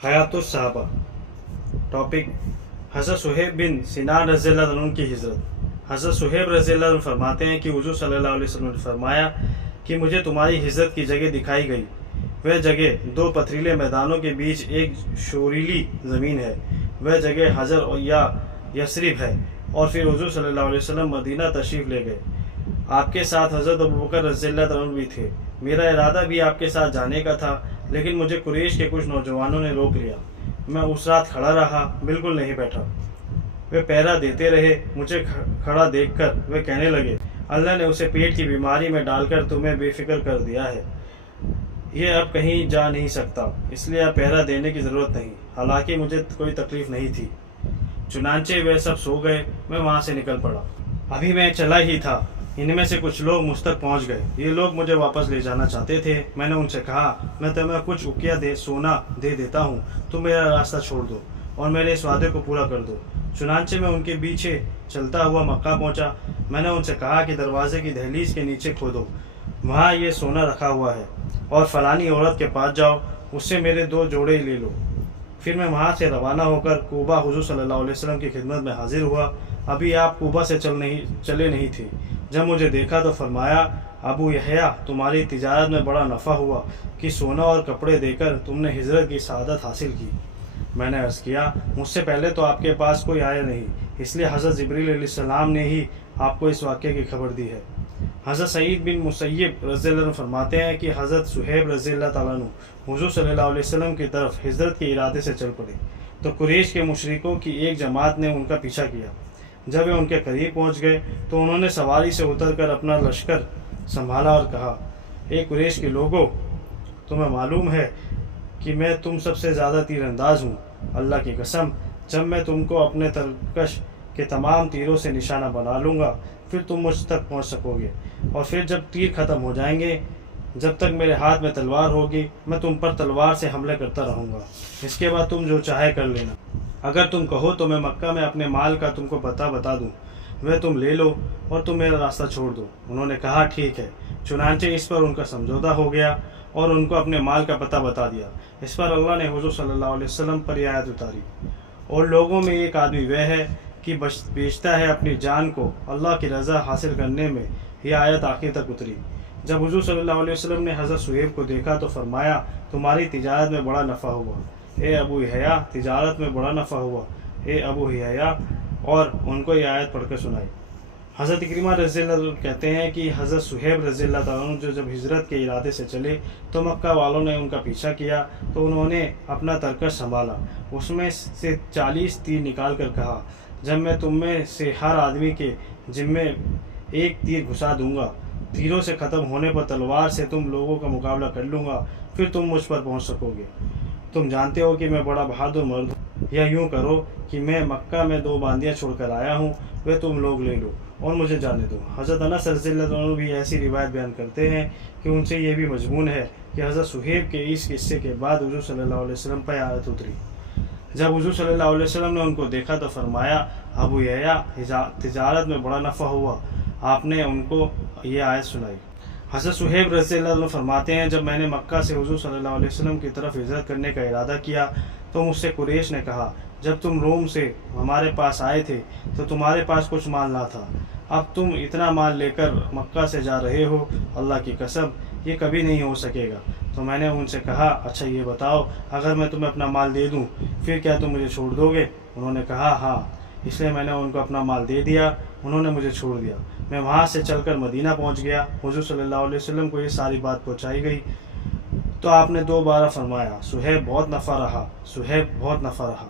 हयातुस सहाबा। टॉपिक हज़रत सुहेब बिन सिनान रज़ियल्लाहु अन्हु की हिजरत। हज़रत सुहेब रज़ियल्लाहु अन्हु फरमाते हैं कि हुज़ूर सल्लल्लाहु अलैहि वसल्लम ने फरमाया कि मुझे तुम्हारी हिजरत की जगह दिखाई गई। वह जगह दो पथरीले मैदानों के बीच एक शोरीली ज़मीन है। वह जगह हजर या यसरिब है। और फिर हुज़ूर सल्लल्लाहु अलैहि वसल्लम मदीना तशरीफ़ ले गए। आपके साथ हज़रत अबू बकर रज़ियल्लाहु अन्हु भी थे। मेरा इरादा भी आपके साथ जाने का था, लेकिन मुझे कुरैश के कुछ नौजवानों ने रोक लिया। मैं उस रात खड़ा रहा, बिल्कुल नहीं बैठा। वे पहरा देते रहे। मुझे खड़ा देखकर वे कहने लगे, अल्लाह ने उसे पेट की बीमारी में डालकर तुम्हें बेफिक्र कर दिया है। यह अब कहीं जा नहीं सकता, इसलिए अब पहरा देने की ज़रूरत नहीं। हालांकि मुझे कोई तकलीफ़ नहीं थी। चुनांचे वे सब सो गए। मैं वहाँ से निकल पड़ा। अभी मैं चला ही था, इनमें से कुछ लोग मुझ तक पहुंच गए। ये लोग मुझे वापस ले जाना चाहते थे। मैंने उनसे कहा, मैं तुम्हें कुछ उकिया सोना दे देता हूँ, तुम मेरा रास्ता छोड़ दो और मेरे इस वादे को पूरा कर दो। चुनांचे मैं उनके पीछे चलता हुआ मक्का पहुँचा। मैंने उनसे कहा कि दरवाजे की दहलीज के नीचे खोदो, वहाँ ये सोना रखा हुआ है, और फलानी औरत के पास जाओ, उससे मेरे 2 जोड़े ले लो। फिर मैं वहाँ से रवाना होकर कूबा हुज़ूर सल्लल्लाहु अलैहि वसल्लम की खिदमत में हाजिर हुआ। अभी आप कूबा से चले नहीं थे। जब मुझे देखा तो फरमाया, अबू यहया, तुम्हारी तिजारत में बड़ा नफ़ा हुआ कि सोना और कपड़े देकर तुमने हिजरत की सआदत हासिल की। मैंने अर्ज़ किया, मुझसे पहले तो आपके पास कोई आया नहीं, इसलिए हज़रत जिब्रील अलैहिस्सलाम ने ही आपको इस वाक़े की खबर दी है। हज़रत सईद बिन मुसय्यब रज़ियल्लाहु अन्हु फरमाते हैं कि हज़रत सुहेब रज़ियल्लाहु ताला अन्हु हुज़ूर सल्लल्लाहु अलैहि वसल्लम की तरफ हिजरत के इरादे से चल पड़े, तो कुरैश के मुशरिकों की एक जमात ने उनका पीछा किया। जब वे उनके करीब पहुंच गए तो उन्होंने सवारी से उतरकर अपना लश्कर संभाला और कहा, ए कुरैश के लोगों, तुम्हें मालूम है कि मैं तुम सबसे ज़्यादा तीरंदाज हूँ। अल्लाह की कसम, जब मैं तुमको अपने तरकश के तमाम तीरों से निशाना बना लूँगा, फिर तुम मुझ तक पहुँच सकोगे, और फिर जब तीर ख़त्म हो जाएंगे, जब तक मेरे हाथ में तलवार होगी, मैं तुम पर तलवार से हमले करता रहूँगा। इसके बाद तुम जो चाहे कर लेना। अगर तुम कहो तो मैं मक्का में अपने माल का तुमको बता दूँ, वह तुम ले लो और तुम मेरा रास्ता छोड़ दो। उन्होंने कहा, ठीक है। चुनांचे इस पर उनका समझौता हो गया और उनको अपने माल का पता बता दिया। इस पर अल्लाह ने हुज़ूर सल्लल्लाहु अलैहि वसल्लम पर यह आयत उतारी, और लोगों में एक आदमी वह है कि बेचता है अपनी जान को अल्लाह की रज़ा हासिल करने में। यह आयत आखिर तक उतरी। जब हुज़ूर सल्लल्लाहु अलैहि वसल्लम ने हज़रत सुहेब को देखा तो फरमाया, तुम्हारी तिजारत में बड़ा नफ़ा हुआ, ए अबू यहया, तिजारत में बड़ा नफ़ा हुआ, ए अबू यहया, और उनको ये आयत पढ़कर सुनाई। हज़रत इक्रिमा रज़ियल्लाहु अन्हु कहते हैं कि हज़रत सुहेब रज़ियल्लाहु अन्हु जो जब हिजरत के इरादे से चले तो मक्का वालों ने उनका पीछा किया, तो उन्होंने अपना तरकश संभाला, उसमें से 40 तीर निकाल कर कहा, जब मैं तुम में से हर आदमी के जिम्मे एक तीर घुसा दूंगा, तीरों से ख़त्म होने पर तलवार से तुम लोगों का मुकाबला कर लूँगा, फिर तुम मुझ पर पहुँच सकोगे। तुम जानते हो कि मैं बड़ा बहादुर मर्द हूँ। या यूँ करो कि मैं मक्का में 2 बांदियाँ छोड़कर आया हूँ, वे तुम लोग ले लो और मुझे जाने दो। हज़रत अनस रज़ियल्लाहु अन्हु भी ऐसी रिवायत बयान करते हैं कि उनसे ये भी मजमून है कि हज़रत सुहेब के इस किस्से के बाद हुज़ूर सल्लल्लाहु अलैहि वसल्लम पर आयत उतरी। जब हुज़ूर सल्लल्लाहु अलैहि वसल्लम ने उनको देखा तो फरमाया, अबू यहया, तिजारत में बड़ा नफ़ा हुआ। आपने उनको ये आयत सुनाई। हज़रत सुहेब रज़ियल्लाहु अन्हु फरमाते हैं, जब मैंने मक्का से हुज़ूर सल्लल्लाहु अलैहि वसल्लम की तरफ हिजरत करने का इरादा किया तो मुझसे कुरैश ने कहा, जब तुम रोम से हमारे पास आए थे तो तुम्हारे पास कुछ माल ना था, अब तुम इतना माल लेकर मक्का से जा रहे हो, अल्लाह की कसम, ये कभी नहीं हो सकेगा। तो मैंने उनसे कहा, अच्छा ये बताओ, अगर मैं तुम्हें अपना माल दे दूँ फिर क्या तुम मुझे छोड़ दोगे? उन्होंने कहा, हाँ। इसलिए मैंने उनको अपना माल दे दिया, उन्होंने मुझे छोड़ दिया। मैं वहाँ से चलकर मदीना पहुँच गया। हुज़ूर सल्लल्लाहु अलैहि वसल्लम को ये सारी बात पहुँचाई गई तो आपने 2 बार फरमाया, सुहेब बहुत नफ़ा रहा, सुहेब बहुत नफ़ा रहा।